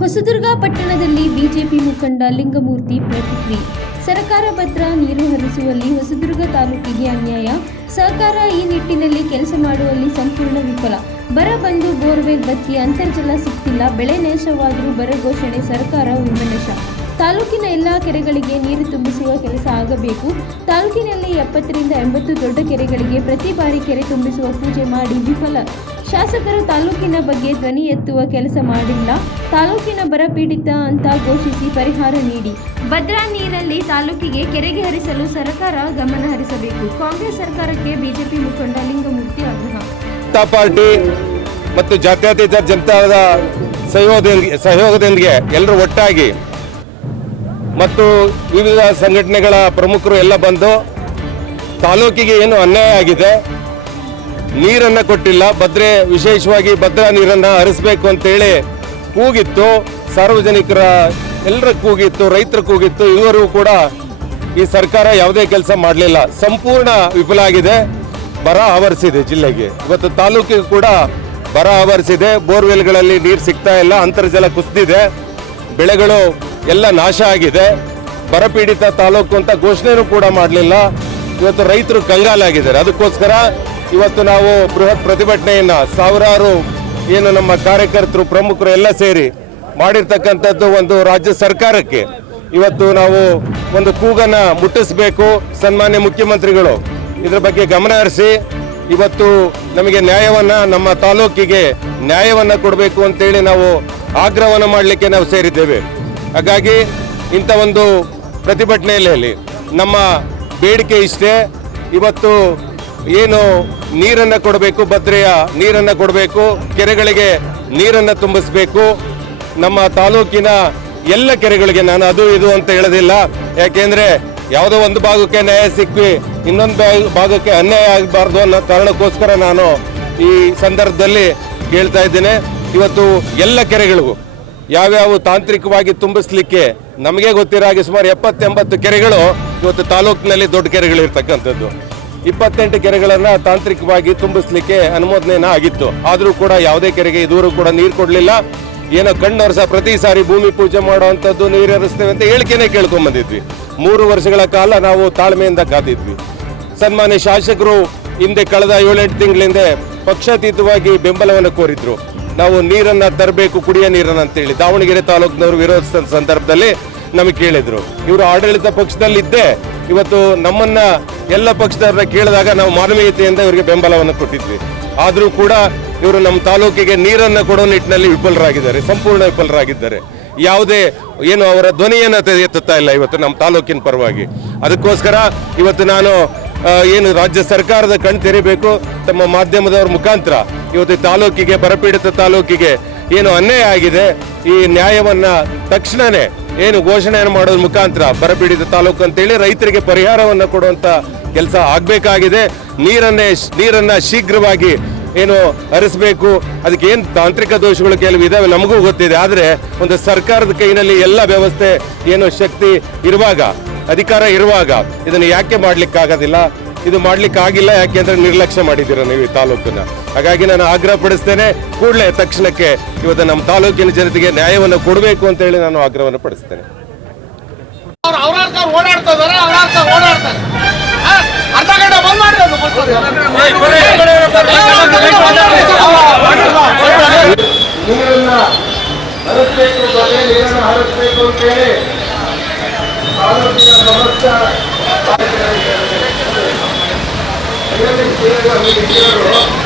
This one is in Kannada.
ಹೊಸದುರ್ಗ ಪಟ್ಟಣದಲ್ಲಿ ಬಿಜೆಪಿ ಮುಖಂಡ ಲಿಂಗಮೂರ್ತಿ ಪ್ರತಿಕ್ರಿಯೆ. ಸರ್ಕಾರ ಪತ್ರ ನೀರು ಹರಿಸುವಲ್ಲಿ ಹೊಸದುರ್ಗ ತಾಲೂಕಿಗೆ ಅನ್ಯಾಯ. ಸರ್ಕಾರ ಈ ನಿಟ್ಟಿನಲ್ಲಿ ಕೆಲಸ ಮಾಡುವಲ್ಲಿ ಸಂಪೂರ್ಣ ವಿಫಲ. ಬರ ಬಂದು ಬೋರ್ವೆಲ್ ಬತ್ತಿ ಅಂತರ್ಜಲ ಸಿಗ್ತಿಲ್ಲ. ಬೆಳೆ ನಾಶವಾದರೂ ಬರ ಘೋಷಣೆ ಸರ್ಕಾರ ವಿಮರ್ಶ. ತಾಲೂಕಿನ ಎಲ್ಲ ಕೆರೆಗಳಿಗೆ ನೀರು ತುಂಬಿಸುವ ಕೆಲಸ ಆಗಬೇಕು. ತಾಲೂಕಿನಲ್ಲಿ 70 ರಿಂದ 80 ದೊಡ್ಡ ಕೆರೆಗಳಿಗೆ ಪ್ರತಿ ಬಾರಿ ಕೆರೆ ತುಂಬಿಸುವ ಪೂಜೆ ಮಾಡಿ ವಿಫಲ. ಶಾಸಕರು ತಾಲೂಕಿನ ಬಗ್ಗೆ ಧ್ವನಿ ಎತ್ತುವ ಕೆಲಸ ಮಾಡಿಲ್ಲ. ತಾಲೂಕಿನ ಬರಪೀಡಿತ ಅಂತ ಘೋಷಿಸಿ ಪರಿಹಾರ ನೀಡಿ. ಭದ್ರಾ ನೀರಲ್ಲಿ ತಾಲೂಕಿಗೆ ಕೆರೆಗೆ ಹರಿಸಲು ಸರ್ಕಾರ ಗಮನ ಹರಿಸಬೇಕು. ಕಾಂಗ್ರೆಸ್ ಸರ್ಕಾರಕ್ಕೆ ಬಿಜೆಪಿ ಮುಖಂಡ ಲಿಂಗಮೂರ್ತಿ ಆಗ್ರಹ. ಜನತಾ ಪಾರ್ಟಿ ಮತ್ತು ಜಾತ್ಯತೀತ ಜನತಾದ ಸಹಯೋಗದೊಂದಿಗೆ ಎಲ್ಲರೂ ಒಟ್ಟಾಗಿ ಮತ್ತು ವಿವಿಧ ಸಂಘಟನೆಗಳ ಪ್ರಮುಖರು ಎಲ್ಲ ಬಂದು ತಾಲೂಕಿಗೆ ಏನು ಅನ್ಯಾಯ ಆಗಿದೆ, ನೀರನ್ನು ಕೊಟ್ಟಿಲ್ಲ, ವಿಶೇಷವಾಗಿ ಭದ್ರಾ ನೀರನ್ನು ಹರಿಸಬೇಕು ಅಂತೇಳಿ ಕೂಗಿತ್ತು. ಸಾರ್ವಜನಿಕರ ಎಲ್ಲರ ಕೂಗಿತ್ತು, ರೈತರ ಕೂಗಿತ್ತು. ಇವರು ಕೂಡ ಈ ಸರ್ಕಾರ ಯಾವುದೇ ಕೆಲಸ ಮಾಡಲಿಲ್ಲ, ಸಂಪೂರ್ಣ ವಿಫಲ ಆಗಿದೆ. ಬರ ಆವರಿಸಿದೆ ಜಿಲ್ಲೆಗೆ. ಇವತ್ತು ತಾಲೂಕಿಗೆ ಕೂಡ ಬರ ಆವರಿಸಿದೆ. ಬೋರ್ವೆಲ್ಗಳಲ್ಲಿ ನೀರು ಸಿಗ್ತಾ ಇಲ್ಲ, ಅಂತರ್ಜಲ ಕುಸಿದಿದೆ, ಬೆಳೆಗಳು ಎಲ್ಲ ನಾಶ ಆಗಿದೆ. ಬರಪೀಡಿತ ತಾಲೂಕು ಅಂತ ಘೋಷಣೆನೂ ಕೂಡ ಮಾಡಲಿಲ್ಲ. ಇವತ್ತು ರೈತರು ಕಂಗಾಲಾಗಿದ್ದಾರೆ. ಅದಕ್ಕೋಸ್ಕರ ಇವತ್ತು ನಾವು ಬೃಹತ್ ಪ್ರತಿಭಟನೆಯನ್ನ ಸಾವಿರಾರು ಏನು ನಮ್ಮ ಕಾರ್ಯಕರ್ತರು ಪ್ರಮುಖರು ಎಲ್ಲ ಸೇರಿ ಮಾಡಿರ್ತಕ್ಕಂಥದ್ದು ಒಂದು ರಾಜ್ಯ ಸರ್ಕಾರಕ್ಕೆ ಇವತ್ತು ನಾವು ಒಂದು ಕೂಗನ್ನ ಮುಟ್ಟಿಸಬೇಕು. ಸನ್ಮಾನ್ಯ ಮುಖ್ಯಮಂತ್ರಿಗಳು ಇದರ ಬಗ್ಗೆ ಗಮನ ಹರಿಸಿ ಇವತ್ತು ನಮಗೆ ನ್ಯಾಯವನ್ನ, ನಮ್ಮ ತಾಲೂಕಿಗೆ ನ್ಯಾಯವನ್ನ ಕೊಡಬೇಕು ಅಂತೇಳಿ ನಾವು ಆಗ್ರಹವನ್ನು ಮಾಡಲಿಕ್ಕೆ ನಾವು ಸೇರಿದ್ದೇವೆ. ಹಾಗಾಗಿ ಇಂಥ ಒಂದು ಪ್ರತಿಭಟನೆಯಲ್ಲಿ ನಮ್ಮ ಬೇಡಿಕೆ ಇಷ್ಟೇ. ಇವತ್ತು ಏನು ನೀರನ್ನು ಕೊಡಬೇಕು, ಭದ್ರೆಯ ನೀರನ್ನು ಕೊಡಬೇಕು, ಕೆರೆಗಳಿಗೆ ನೀರನ್ನು ತುಂಬಿಸಬೇಕು. ನಮ್ಮ ತಾಲೂಕಿನ ಎಲ್ಲ ಕೆರೆಗಳಿಗೆ, ನಾನು ಅದು ಇದು ಅಂತ ಹೇಳೋದಿಲ್ಲ, ಯಾಕೆಂದರೆ ಯಾವುದೋ ಒಂದು ಭಾಗಕ್ಕೆ ನ್ಯಾಯ ಸಿಕ್ಕಿ ಇನ್ನೊಂದು ಭಾಗಕ್ಕೆ ಅನ್ಯಾಯ ಆಗಬಾರ್ದು ಅನ್ನೋ ಕಾರಣಕ್ಕೋಸ್ಕರ ನಾನು ಈ ಸಂದರ್ಭದಲ್ಲಿ ಕೇಳ್ತಾ ಇದ್ದೇನೆ. ಇವತ್ತು ಎಲ್ಲ ಕೆರೆಗಳಿಗೂ ಯಾವ್ಯಾವ ತಾಂತ್ರಿಕವಾಗಿ ತುಂಬಿಸ್ಲಿಕ್ಕೆ ನಮಗೆ ಗೊತ್ತಿರೋ ಹಾಗೆ ಸುಮಾರು 70-80 ಕೆರೆಗಳು ಇವತ್ತು ತಾಲೂಕಿನಲ್ಲಿ ದೊಡ್ಡ ಕೆರೆಗಳು ಇರ್ತಕ್ಕಂಥದ್ದು. 28 ಕೆರೆಗಳನ್ನು ತಾಂತ್ರಿಕವಾಗಿ ತುಂಬಿಸ್ಲಿಕ್ಕೆ ಅನುಮೋದನೆಯನ್ನ ಆಗಿತ್ತು. ಆದರೂ ಕೂಡ ಯಾವುದೇ ಕೆರೆಗೆ ಇದುವರೆಗೂ ಕೂಡ ನೀರು ಕೊಡಲಿಲ್ಲ. ಏನೋ ಕಣ್ಣೊರೆಸ ಪ್ರತಿ ಸಾರಿ ಭೂಮಿ ಪೂಜೆ ಮಾಡುವಂಥದ್ದು, ನೀರು ಹರಿಸ್ತೇವೆ ಅಂತ ಹೇಳಿಕೆನೇ ಕೇಳ್ಕೊಂಬಂದಿದ್ವಿ. 3 ವರ್ಷಗಳ ಕಾಲ ನಾವು ತಾಳ್ಮೆಯಿಂದ ಕಾದಿದ್ವಿ. ಸನ್ಮಾನ್ಯ ಶಾಸಕರು ಹಿಂದೆ ಕಳೆದ 7-8 ತಿಂಗಳಿಂದ ಪಕ್ಷಾತೀತವಾಗಿ ಬೆಂಬಲವನ್ನು ಕೋರಿದ್ರು. ನಾವು ನೀರನ್ನ ತರಬೇಕು, ಕುಡಿಯೋ ನೀರನ್ನ ಅಂತೇಳಿ ದಾವಣಗೆರೆ ತಾಲೂಕಿನವರು ವಿರೋಧಿಸಿದ ಸಂದರ್ಭದಲ್ಲಿ ನಮಗೆ ಕೇಳಿದ್ರು. ಇವರು ಆಡಳಿತ ಪಕ್ಷದಲ್ಲಿದ್ದೇ ಇವತ್ತು ನಮ್ಮನ್ನ ಎಲ್ಲ ಪಕ್ಷದವ್ರನ್ನ ಕೇಳಿದಾಗ ನಾವು ಮಾನವೀಯತೆಯಿಂದ ಇವರಿಗೆ ಬೆಂಬಲವನ್ನು ಕೊಟ್ಟಿದ್ವಿ. ಆದರೂ ಕೂಡ ಇವರು ನಮ್ಮ ತಾಲೂಕಿಗೆ ನೀರನ್ನು ಕೊಡೋ ನಿಟ್ಟಿನಲ್ಲಿ ವಿಫಲರಾಗಿದ್ದಾರೆ, ಸಂಪೂರ್ಣ ವಿಫಲರಾಗಿದ್ದಾರೆ. ಯಾವುದೇ ಏನು ಅವರ ಧ್ವನಿಯನ್ನು ಎತ್ತುತ್ತಾ ಇಲ್ಲ ಇವತ್ತು ನಮ್ಮ ತಾಲೂಕಿನ ಪರವಾಗಿ. ಅದಕ್ಕೋಸ್ಕರ ಇವತ್ತು ನಾನು ಏನು ರಾಜ್ಯ ಸರ್ಕಾರದ ಕಣ್ ತೆರಿಬೇಕು, ತಮ್ಮ ಮಾಧ್ಯಮದವರ ಮುಖಾಂತರ ಇವತ್ತು ತಾಲೂಕಿಗೆ, ಬರಪೀಡಿತ ತಾಲೂಕಿಗೆ ಏನು ಅನ್ಯಾಯ ಆಗಿದೆ, ಈ ನ್ಯಾಯವನ್ನ ತಕ್ಷಣನೇ ಏನು ಘೋಷಣೆಯನ್ನು ಮಾಡೋದ್ರ ಮುಖಾಂತರ ಬರಪೀಡಿತ ತಾಲೂಕು ಅಂತೇಳಿ ರೈತರಿಗೆ ಪರಿಹಾರವನ್ನು ಕೊಡುವಂತ ಕೆಲಸ ಆಗಬೇಕಾಗಿದೆ. ನೀರನ್ನ ಶೀಘ್ರವಾಗಿ ಏನು ಹರಿಸಬೇಕು. ಅದಕ್ಕೆ ಏನು ತಾಂತ್ರಿಕ ದೋಷಗಳು ಕೆಲವು ಇದಾವೆ, ನಮಗೂ ಗೊತ್ತಿದೆ. ಆದರೆ ಒಂದು ಸರ್ಕಾರದ ಕೈನಲ್ಲಿ ಎಲ್ಲ ವ್ಯವಸ್ಥೆ ಏನು ಶಕ್ತಿ ಇರುವಾಗ, ಅಧಿಕಾರ ಇರುವಾಗ ಇದನ್ನು ಯಾಕೆ ಮಾಡ್ಲಿಕ್ಕಾಗೋದಿಲ್ಲ? ಇದು ಮಾಡ್ಲಿಕ್ಕಾಗಿಲ್ಲ ಯಾಕೆಂದ್ರೆ ನಿರ್ಲಕ್ಷ್ಯ ಮಾಡಿದ್ದೀರ ನೀವು ಈ ತಾಲೂಕನ್ನ. ಹಾಗಾಗಿ ನಾನು ಆಗ್ರಹ ಪಡಿಸ್ತೇನೆ, ಕೂಡಲೇ ತಕ್ಷಣಕ್ಕೆ ಇವತ್ತು ನಮ್ಮ ತಾಲೂಕಿನ ಜನತೆಗೆ ನ್ಯಾಯವನ್ನು ಕೊಡಬೇಕು ಅಂತ ಹೇಳಿ ನಾನು ಆಗ್ರಹವನ್ನು ಪಡಿಸ್ತೇನೆ. ತಾಲೂಕಿನ